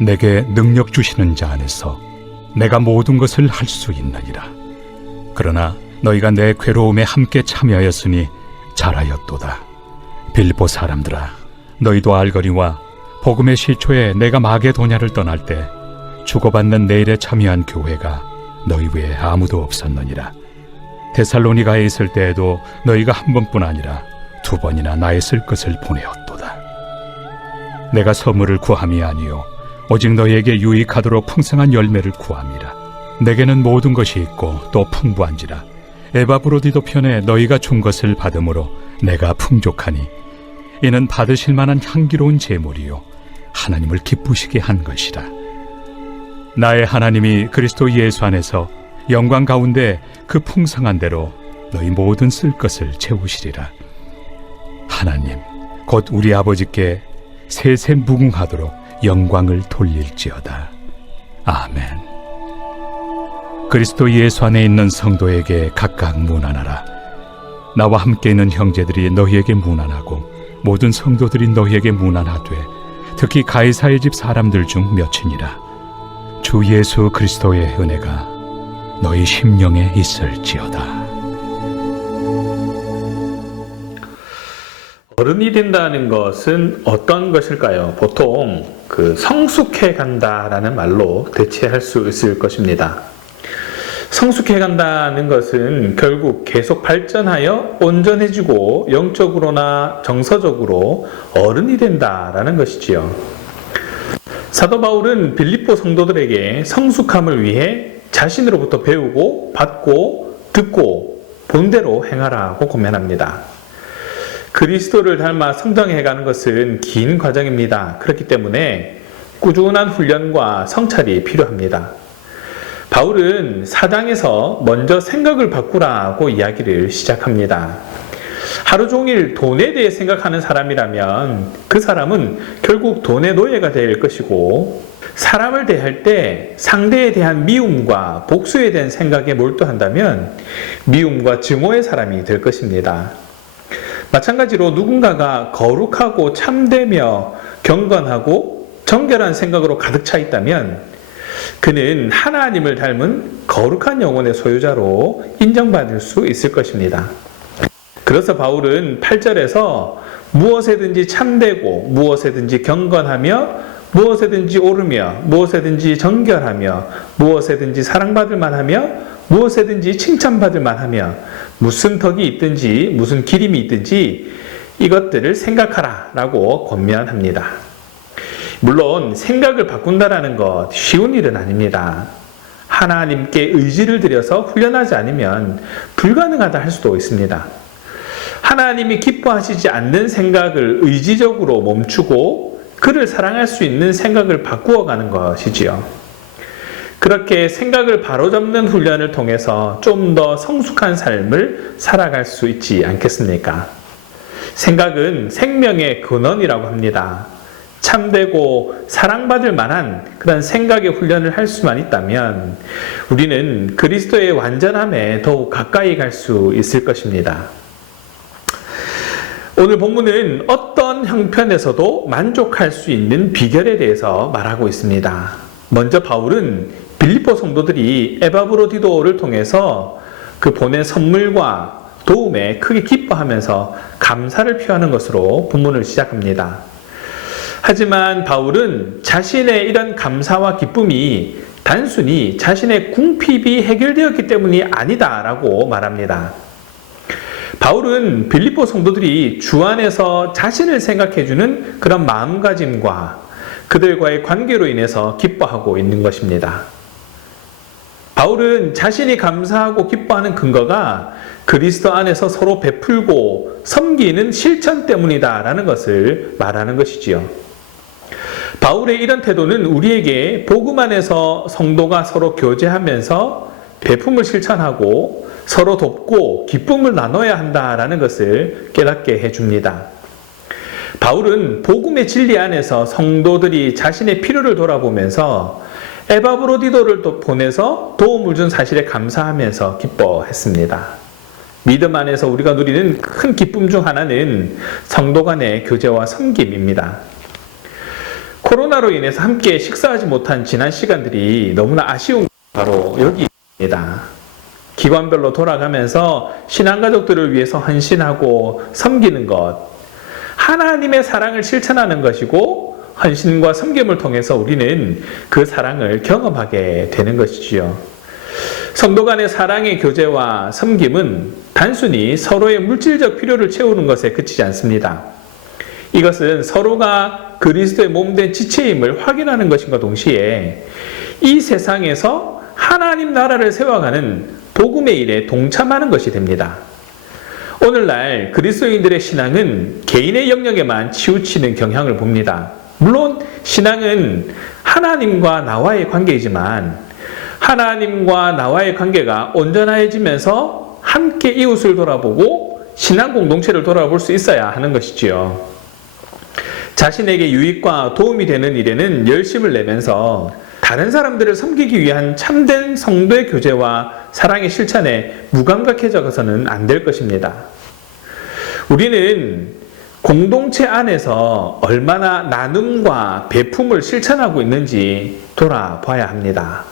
내게 능력 주시는 자 안에서 내가 모든 것을 할 수 있느니라. 그러나 너희가 내 괴로움에 함께 참여하였으니 잘하였도다. 빌보 사람들아 너희도 알거니와 복음의 시초에 내가 마게도냐를 떠날 때 주고받는 내일에 참여한 교회가 너희 외에 아무도 없었느니라. 데살로니가에 있을 때에도 너희가 한 번뿐 아니라 두 번이나 나의 쓸 것을 보내었도다. 내가 선물을 구함이 아니요 오직 너희에게 유익하도록 풍성한 열매를 구함이라. 내게는 모든 것이 있고 또 풍부한지라. 에바브로디도 편에 너희가 준 것을 받음으로 내가 풍족하니 이는 받으실 만한 향기로운 제물이요. 하나님을 기쁘시게 한 것이라. 나의 하나님이 그리스도 예수 안에서 영광 가운데 그 풍성한 대로 너희 모든 쓸 것을 채우시리라. 하나님 곧 우리 아버지께 세세 무궁하도록 영광을 돌릴지어다 아멘 그리스도 예수 안에 있는 성도에게 각각 문안하라 나와 함께 있는 형제들이 너희에게 문안하고 모든 성도들이 너희에게 문안하되 특히 가이사의 집 사람들 중 몇이니라 주 예수 그리스도의 은혜가 너희 심령에 있을지어다. 어른이 된다는 것은 어떤 것일까요? 보통 그 성숙해 간다라는 말로 대체할 수 있을 것입니다. 성숙해 간다는 것은 결국 계속 발전하여 온전해지고 영적으로나 정서적으로 어른이 된다라는 것이지요. 사도 바울은 빌립보 성도들에게 성숙함을 위해 자신으로부터 배우고 받고 듣고 본대로 행하라고 고면합니다. 그리스도를 닮아 성장해 가는 것은 긴 과정입니다. 그렇기 때문에 꾸준한 훈련과 성찰이 필요합니다. 바울은 사장에서 먼저 생각을 바꾸라고 이야기를 시작합니다. 하루 종일 돈에 대해 생각하는 사람이라면 그 사람은 결국 돈의 노예가 될 것이고 사람을 대할 때 상대에 대한 미움과 복수에 대한 생각에 몰두한다면 미움과 증오의 사람이 될 것입니다. 마찬가지로 누군가가 거룩하고 참되며 경건하고 정결한 생각으로 가득 차 있다면 그는 하나님을 닮은 거룩한 영혼의 소유자로 인정받을 수 있을 것입니다. 그래서 바울은 8절에서 무엇에든지 참되고 무엇에든지 경건하며 무엇에든지 오르며 무엇에든지 정결하며 무엇에든지 사랑받을 만하며 무엇에든지 칭찬받을 만하며 무슨 덕이 있든지 무슨 기림이 있든지 이것들을 생각하라 라고 권면합니다. 물론 생각을 바꾼다라는 것 쉬운 일은 아닙니다. 하나님께 의지를 들여서 훈련하지 않으면 불가능하다 할 수도 있습니다. 하나님이 기뻐하시지 않는 생각을 의지적으로 멈추고 그를 사랑할 수 있는 생각을 바꾸어 가는 것이지요. 그렇게 생각을 바로잡는 훈련을 통해서 좀 더 성숙한 삶을 살아갈 수 있지 않겠습니까? 생각은 생명의 근원이라고 합니다. 참되고 사랑받을 만한 그런 생각의 훈련을 할 수만 있다면 우리는 그리스도의 완전함에 더욱 가까이 갈 수 있을 것입니다. 오늘 본문은 어떤 형편에서도 만족할 수 있는 비결에 대해서 말하고 있습니다. 먼저 바울은 빌립보 성도들이 에바브로디도를 통해서 그 보낸 선물과 도움에 크게 기뻐하면서 감사를 표하는 것으로 본문을 시작합니다. 하지만 바울은 자신의 이런 감사와 기쁨이 단순히 자신의 궁핍이 해결되었기 때문이 아니다라고 말합니다. 바울은 빌립보 성도들이 주 안에서 자신을 생각해주는 그런 마음가짐과 그들과의 관계로 인해서 기뻐하고 있는 것입니다. 바울은 자신이 감사하고 기뻐하는 근거가 그리스도 안에서 서로 베풀고 섬기는 실천 때문이다라는 것을 말하는 것이지요. 바울의 이런 태도는 우리에게 복음 안에서 성도가 서로 교제하면서 배품을 실천하고 서로 돕고 기쁨을 나눠야 한다라는 것을 깨닫게 해줍니다. 바울은 복음의 진리 안에서 성도들이 자신의 필요를 돌아보면서 에바브로디도를 또 보내서 도움을 준 사실에 감사하면서 기뻐했습니다. 믿음 안에서 우리가 누리는 큰 기쁨 중 하나는 성도 간의 교제와 섬김입니다. 코로나로 인해서 함께 식사하지 못한 지난 시간들이 너무나 아쉬운 바로 여기입니다. 기관별로 돌아가면서 신앙가족들을 위해서 헌신하고 섬기는 것, 하나님의 사랑을 실천하는 것이고 헌신과 섬김을 통해서 우리는 그 사랑을 경험하게 되는 것이지요. 성도 간의 사랑의 교제와 섬김은 단순히 서로의 물질적 필요를 채우는 것에 그치지 않습니다. 이것은 서로가 그리스도의 몸된 지체임을 확인하는 것인가 동시에 이 세상에서 하나님 나라를 세워가는 복음의 일에 동참하는 것이 됩니다. 오늘날 그리스도인들의 신앙은 개인의 영역에만 치우치는 경향을 봅니다. 물론 신앙은 하나님과 나와의 관계이지만 하나님과 나와의 관계가 온전해지면서 함께 이웃을 돌아보고 신앙 공동체를 돌아볼 수 있어야 하는 것이지요. 자신에게 유익과 도움이 되는 일에는 열심을 내면서 다른 사람들을 섬기기 위한 참된 성도의 교제와 사랑의 실천에 무감각해져서는 안 될 것입니다. 우리는 공동체 안에서 얼마나 나눔과 배품을 실천하고 있는지 돌아봐야 합니다.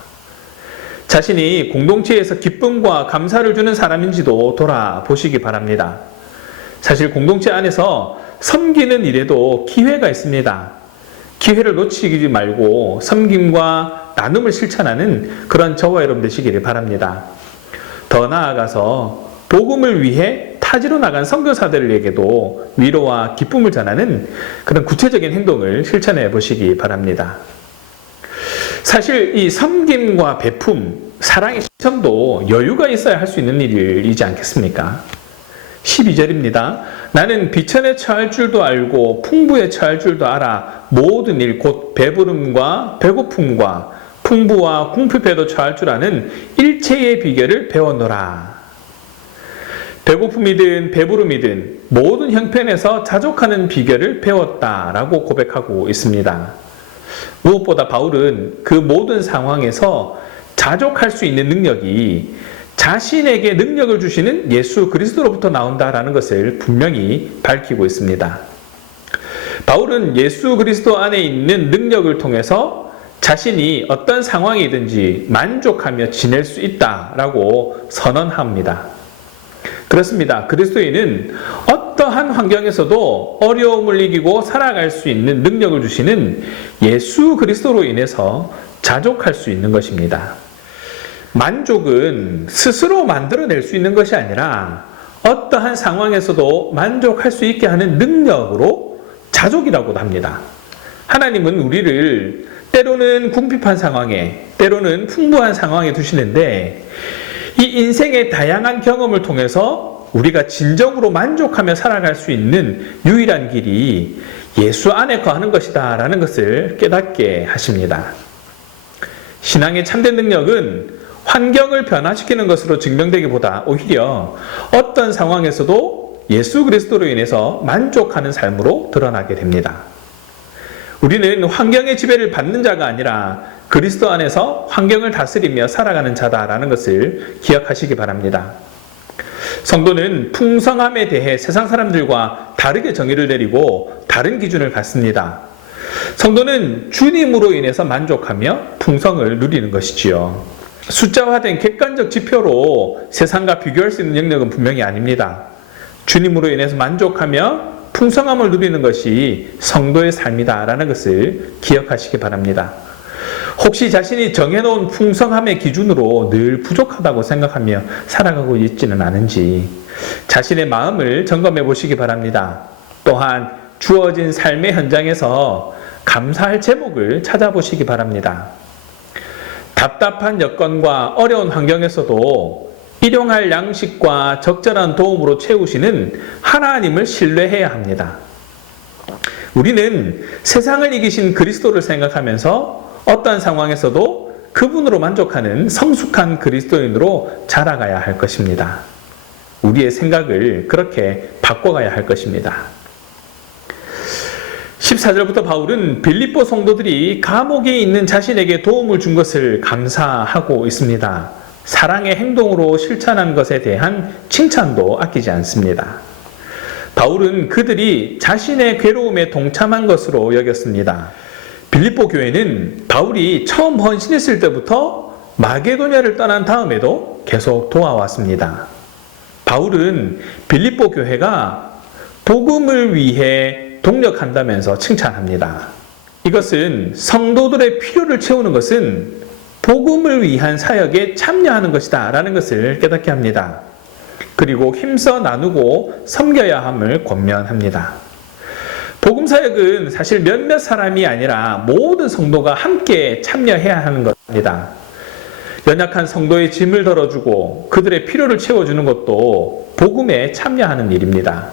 자신이 공동체에서 기쁨과 감사를 주는 사람인지도 돌아보시기 바랍니다. 사실 공동체 안에서 섬기는 일에도 기회가 있습니다. 기회를 놓치지 말고 섬김과 나눔을 실천하는 그런 저와 여러분 되시기를 바랍니다. 더 나아가서 복음을 위해 타지로 나간 선교사들에게도 위로와 기쁨을 전하는 그런 구체적인 행동을 실천해 보시기 바랍니다. 사실 이 섬김과 배품, 사랑의 실천도 여유가 있어야 할 수 있는 일이지 않겠습니까? 12절입니다. 나는 비천에 처할 줄도 알고 풍부에 처할 줄도 알아 모든 일 곧 배부름과 배고픔과 풍부와 궁핍에도 처할 줄 아는 일체의 비결을 배웠노라. 배고픔이든 배부름이든 모든 형편에서 자족하는 비결을 배웠다라고 고백하고 있습니다. 무엇보다 바울은 그 모든 상황에서 자족할 수 있는 능력이 자신에게 능력을 주시는 예수 그리스도로부터 나온다라는 것을 분명히 밝히고 있습니다. 바울은 예수 그리스도 안에 있는 능력을 통해서 자신이 어떤 상황이든지 만족하며 지낼 수 있다라고 선언합니다. 그렇습니다. 그리스도인은 어떠한 환경에서도 어려움을 이기고 살아갈 수 있는 능력을 주시는 예수 그리스도로 인해서 자족할 수 있는 것입니다. 만족은 스스로 만들어낼 수 있는 것이 아니라 어떠한 상황에서도 만족할 수 있게 하는 능력으로 자족이라고도 합니다. 하나님은 우리를 때로는 궁핍한 상황에, 때로는 풍부한 상황에 두시는데 이 인생의 다양한 경험을 통해서 우리가 진정으로 만족하며 살아갈 수 있는 유일한 길이 예수 안에 거하는 것이다 라는 것을 깨닫게 하십니다. 신앙의 참된 능력은 환경을 변화시키는 것으로 증명되기보다 오히려 어떤 상황에서도 예수 그리스도로 인해서 만족하는 삶으로 드러나게 됩니다. 우리는 환경의 지배를 받는 자가 아니라 그리스도 안에서 환경을 다스리며 살아가는 자다라는 것을 기억하시기 바랍니다. 성도는 풍성함에 대해 세상 사람들과 다르게 정의를 내리고 다른 기준을 갖습니다. 성도는 주님으로 인해서 만족하며 풍성을 누리는 것이지요. 숫자화된 객관적 지표로 세상과 비교할 수 있는 영역은 분명히 아닙니다. 주님으로 인해서 만족하며 풍성함을 누리는 것이 성도의 삶이다라는 것을 기억하시기 바랍니다. 혹시 자신이 정해놓은 풍성함의 기준으로 늘 부족하다고 생각하며 살아가고 있지는 않은지 자신의 마음을 점검해 보시기 바랍니다. 또한 주어진 삶의 현장에서 감사할 제목을 찾아보시기 바랍니다. 답답한 여건과 어려운 환경에서도 일용할 양식과 적절한 도움으로 채우시는 하나님을 신뢰해야 합니다. 우리는 세상을 이기신 그리스도를 생각하면서 어떠한 상황에서도 그분으로 만족하는 성숙한 그리스도인으로 자라가야 할 것입니다. 우리의 생각을 그렇게 바꿔가야 할 것입니다. 14절부터 바울은 빌립보 성도들이 감옥에 있는 자신에게 도움을 준 것을 감사하고 있습니다. 사랑의 행동으로 실천한 것에 대한 칭찬도 아끼지 않습니다. 바울은 그들이 자신의 괴로움에 동참한 것으로 여겼습니다. 빌립보 교회는 바울이 처음 헌신했을 때부터 마게도냐를 떠난 다음에도 계속 도와왔습니다. 바울은 빌립보 교회가 복음을 위해 동력한다면서 칭찬합니다. 이것은 성도들의 필요를 채우는 것은 복음을 위한 사역에 참여하는 것이다 라는 것을 깨닫게 합니다. 그리고 힘써 나누고 섬겨야 함을 권면합니다. 복음 사역은 사실 몇몇 사람이 아니라 모든 성도가 함께 참여해야 하는 것입니다. 연약한 성도의 짐을 덜어주고 그들의 필요를 채워주는 것도 복음에 참여하는 일입니다.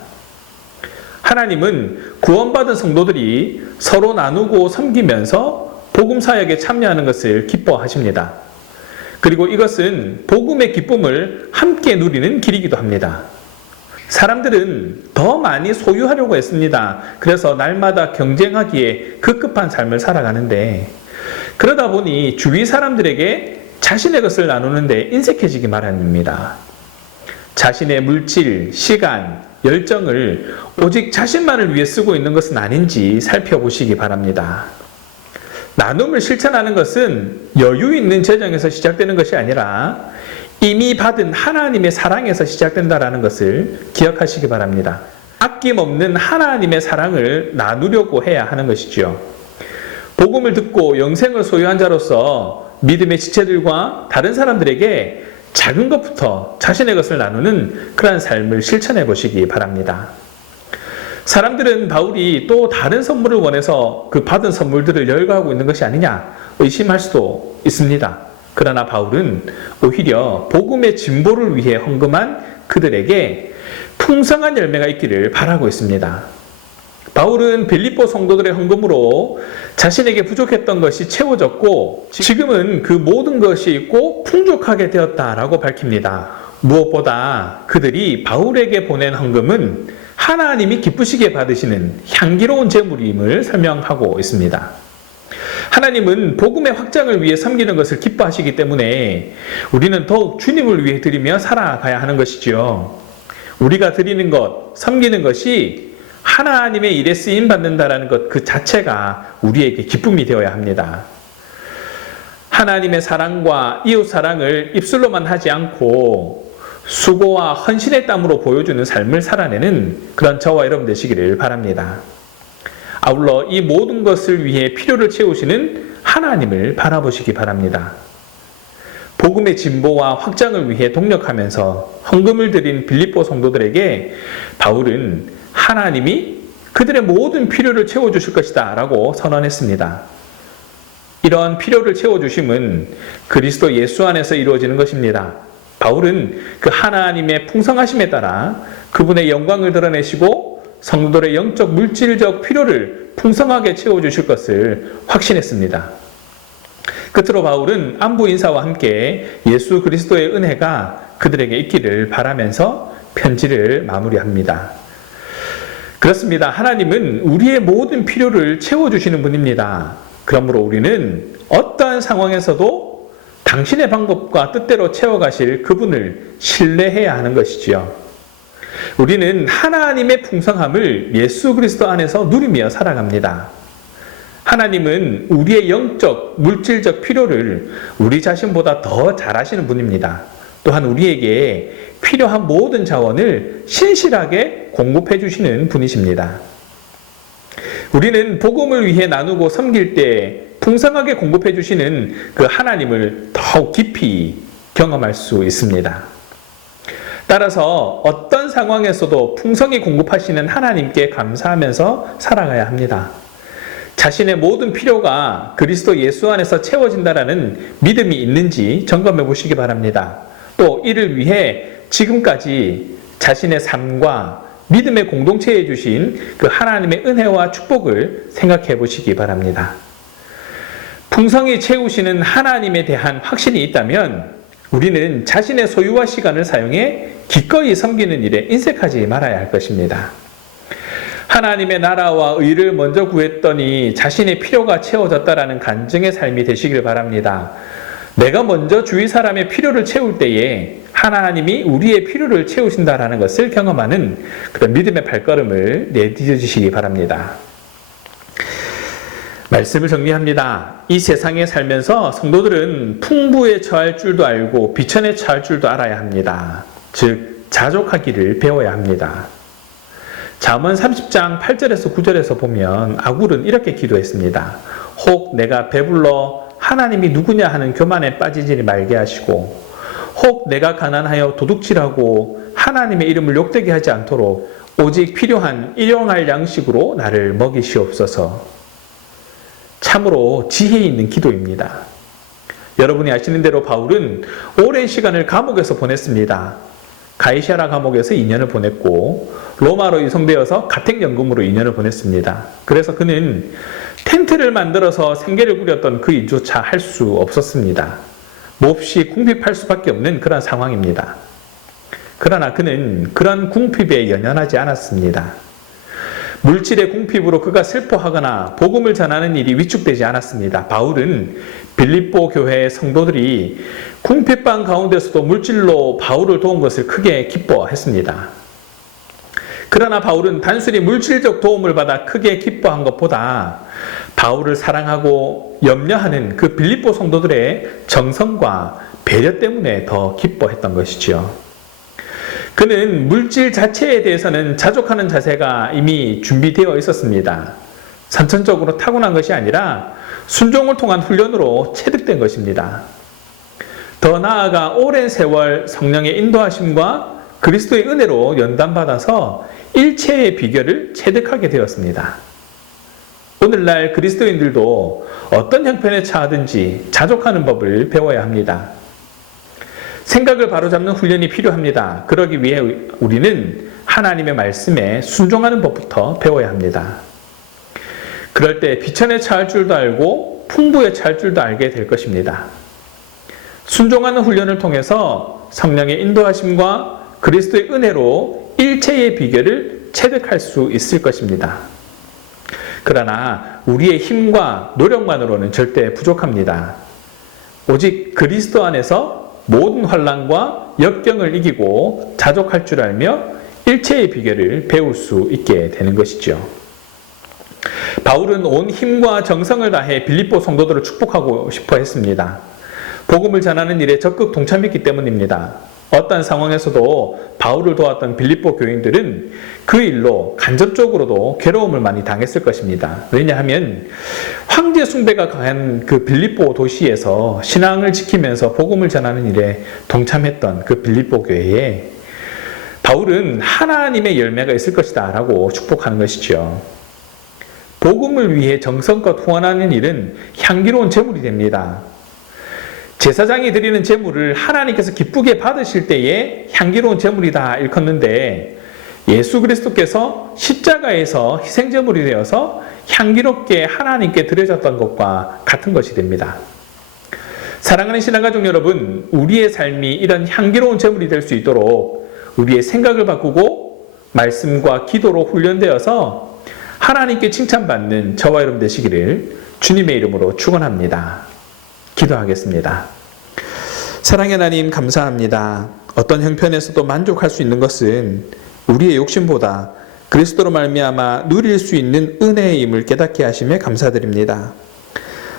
하나님은 구원받은 성도들이 서로 나누고 섬기면서 복음 사역에 참여하는 것을 기뻐하십니다. 그리고 이것은 복음의 기쁨을 함께 누리는 길이기도 합니다. 사람들은 더 많이 소유하려고 했습니다. 그래서 날마다 경쟁하기에 급급한 삶을 살아가는데 그러다 보니 주위 사람들에게 자신의 것을 나누는데 인색해지기 마련입니다. 자신의 물질, 시간, 열정을 오직 자신만을 위해 쓰고 있는 것은 아닌지 살펴보시기 바랍니다. 나눔을 실천하는 것은 여유 있는 재정에서 시작되는 것이 아니라 이미 받은 하나님의 사랑에서 시작된다라는 것을 기억하시기 바랍니다. 아낌없는 하나님의 사랑을 나누려고 해야 하는 것이죠. 복음을 듣고 영생을 소유한 자로서 믿음의 지체들과 다른 사람들에게 작은 것부터 자신의 것을 나누는 그러한 삶을 실천해 보시기 바랍니다. 사람들은 바울이 또 다른 선물을 원해서 그 받은 선물들을 열거하고 있는 것이 아니냐 의심할 수도 있습니다. 그러나 바울은 오히려 복음의 진보를 위해 헌금한 그들에게 풍성한 열매가 있기를 바라고 있습니다. 바울은 빌립보 성도들의 헌금으로 자신에게 부족했던 것이 채워졌고 지금은 그 모든 것이 있고 풍족하게 되었다라고 밝힙니다. 무엇보다 그들이 바울에게 보낸 헌금은 하나님이 기쁘시게 받으시는 향기로운 제물임을 설명하고 있습니다. 하나님은 복음의 확장을 위해 섬기는 것을 기뻐하시기 때문에 우리는 더욱 주님을 위해 드리며 살아가야 하는 것이지요. 우리가 드리는 것, 섬기는 것이 하나님의 일에 쓰임 받는다라는 것 그 자체가 우리에게 기쁨이 되어야 합니다. 하나님의 사랑과 이웃 사랑을 입술로만 하지 않고 수고와 헌신의 땀으로 보여주는 삶을 살아내는 그런 저와 여러분 되시기를 바랍니다. 아울러 이 모든 것을 위해 필요를 채우시는 하나님을 바라보시기 바랍니다. 복음의 진보와 확장을 위해 동력하면서 헌금을 드린 빌립보 성도들에게 바울은 하나님이 그들의 모든 필요를 채워주실 것이다 라고 선언했습니다. 이러한 필요를 채워주심은 그리스도 예수 안에서 이루어지는 것입니다. 바울은 그 하나님의 풍성하심에 따라 그분의 영광을 드러내시고 성도들의 영적 물질적 필요를 풍성하게 채워주실 것을 확신했습니다. 끝으로 바울은 안부 인사와 함께 예수 그리스도의 은혜가 그들에게 있기를 바라면서 편지를 마무리합니다. 그렇습니다. 하나님은 우리의 모든 필요를 채워주시는 분입니다. 그러므로 우리는 어떠한 상황에서도 당신의 방법과 뜻대로 채워가실 그분을 신뢰해야 하는 것이지요. 우리는 하나님의 풍성함을 예수 그리스도 안에서 누리며 살아갑니다. 하나님은 우리의 영적, 물질적 필요를 우리 자신보다 더 잘하시는 분입니다. 또한 우리에게 필요한 모든 자원을 신실하게 공급해 주시는 분이십니다. 우리는 복음을 위해 나누고 섬길 때 풍성하게 공급해 주시는 그 하나님을 더욱 깊이 경험할 수 있습니다. 따라서 어떤 상황에서도 풍성히 공급하시는 하나님께 감사하면서 살아가야 합니다. 자신의 모든 필요가 그리스도 예수 안에서 채워진다라는 믿음이 있는지 점검해 보시기 바랍니다. 또 이를 위해 지금까지 자신의 삶과 믿음의 공동체에 주신 그 하나님의 은혜와 축복을 생각해 보시기 바랍니다. 풍성히 채우시는 하나님에 대한 확신이 있다면 우리는 자신의 소유와 시간을 사용해 기꺼이 섬기는 일에 인색하지 말아야 할 것입니다. 하나님의 나라와 의를 먼저 구했더니 자신의 필요가 채워졌다라는 간증의 삶이 되시길 바랍니다. 내가 먼저 주위 사람의 필요를 채울 때에 하나님이 우리의 필요를 채우신다라는 것을 경험하는 그런 믿음의 발걸음을 내디뎌주시기 바랍니다. 말씀을 정리합니다. 이 세상에 살면서 성도들은 풍부에 처할 줄도 알고 비천에 처할 줄도 알아야 합니다. 즉, 자족하기를 배워야 합니다. 잠언 30장 8절에서 9절에서 보면 아굴은 이렇게 기도했습니다. 혹 내가 배불러 하나님이 누구냐 하는 교만에 빠지지 말게 하시고 혹 내가 가난하여 도둑질하고 하나님의 이름을 욕되게 하지 않도록 오직 필요한 일용할 양식으로 나를 먹이시옵소서. 참으로 지혜 있는 기도입니다. 여러분이 아시는 대로 바울은 오랜 시간을 감옥에서 보냈습니다. 가이시아라 감옥에서 2년을 보냈고 로마로 이송되어서 가택연금으로 2년을 보냈습니다. 그래서 그는 텐트를 만들어서 생계를 꾸렸던 그 일조차 할 수 없었습니다. 몹시 궁핍할 수밖에 없는 그런 상황입니다. 그러나 그는 그런 궁핍에 연연하지 않았습니다. 물질의 궁핍으로 그가 슬퍼하거나 복음을 전하는 일이 위축되지 않았습니다. 바울은 빌립보 교회의 성도들이 궁핍방 가운데서도 물질로 바울을 도운 것을 크게 기뻐했습니다. 그러나 바울은 단순히 물질적 도움을 받아 크게 기뻐한 것보다 바울을 사랑하고 염려하는 그 빌립보 성도들의 정성과 배려 때문에 더 기뻐했던 것이지요. 그는 물질 자체에 대해서는 자족하는 자세가 이미 준비되어 있었습니다. 선천적으로 타고난 것이 아니라 순종을 통한 훈련으로 체득된 것입니다. 더 나아가 오랜 세월 성령의 인도하심과 그리스도의 은혜로 연단받아서 일체의 비결을 체득하게 되었습니다. 오늘날 그리스도인들도 어떤 형편에 처하든지 자족하는 법을 배워야 합니다. 생각을 바로잡는 훈련이 필요합니다. 그러기 위해 우리는 하나님의 말씀에 순종하는 법부터 배워야 합니다. 그럴 때 비천에 처할 줄도 알고 풍부에 처할 줄도 알게 될 것입니다. 순종하는 훈련을 통해서 성령의 인도하심과 그리스도의 은혜로 일체의 비결을 체득할 수 있을 것입니다. 그러나 우리의 힘과 노력만으로는 절대 부족합니다. 오직 그리스도 안에서 모든 환란과 역경을 이기고 자족할 줄 알며 일체의 비결을 배울 수 있게 되는 것이죠. 바울은 온 힘과 정성을 다해 빌립보 성도들을 축복하고 싶어 했습니다. 복음을 전하는 일에 적극 동참했기 때문입니다. 어떤 상황에서도 바울을 도왔던 빌립보 교인들은 그 일로 간접적으로도 괴로움을 많이 당했을 것입니다. 왜냐하면 황제 숭배가 강한 그 빌립보 도시에서 신앙을 지키면서 복음을 전하는 일에 동참했던 그 빌립보 교회에 바울은 하나님의 열매가 있을 것이다 라고 축복하는 것이죠. 복음을 위해 정성껏 후원하는 일은 향기로운 제물이 됩니다. 제사장이 드리는 제물을 하나님께서 기쁘게 받으실 때에 향기로운 제물이다 일컫는데 예수 그리스도께서 십자가에서 희생 제물이 되어서 향기롭게 하나님께 드려졌던 것과 같은 것이 됩니다. 사랑하는 신앙가족 여러분, 우리의 삶이 이런 향기로운 제물이 될 수 있도록 우리의 생각을 바꾸고 말씀과 기도로 훈련되어서 하나님께 칭찬받는 저와 여러분 되시기를 주님의 이름으로 축원합니다. 기도하겠습니다. 사랑의 하나님 감사합니다. 어떤 형편에서도 만족할 수 있는 것은 우리의 욕심보다 그리스도로 말미암아 누릴 수 있는 은혜의 힘을 깨닫게 하심에 감사드립니다.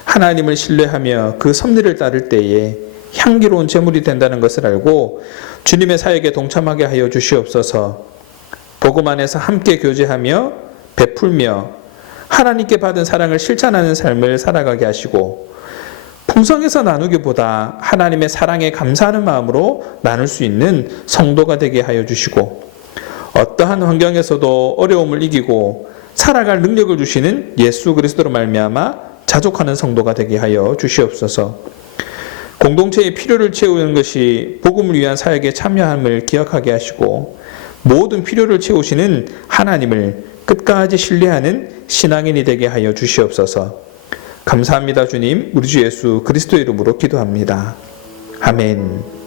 하나님을 신뢰하며 그 섭리를 따를 때에 향기로운 제물이 된다는 것을 알고 주님의 사역에 동참하게 하여 주시옵소서. 복음 안에서 함께 교제하며 베풀며 하나님께 받은 사랑을 실천하는 삶을 살아가게 하시고 풍성해서 나누기보다 하나님의 사랑에 감사하는 마음으로 나눌 수 있는 성도가 되게 하여 주시고 어떠한 환경에서도 어려움을 이기고 살아갈 능력을 주시는 예수 그리스도로 말미암아 자족하는 성도가 되게 하여 주시옵소서. 공동체의 필요를 채우는 것이 복음을 위한 사역에 참여함을 기억하게 하시고 모든 필요를 채우시는 하나님을 끝까지 신뢰하는 신앙인이 되게 하여 주시옵소서. 감사합니다, 주님. 우리 주 예수 그리스도 이름으로 기도합니다. 아멘.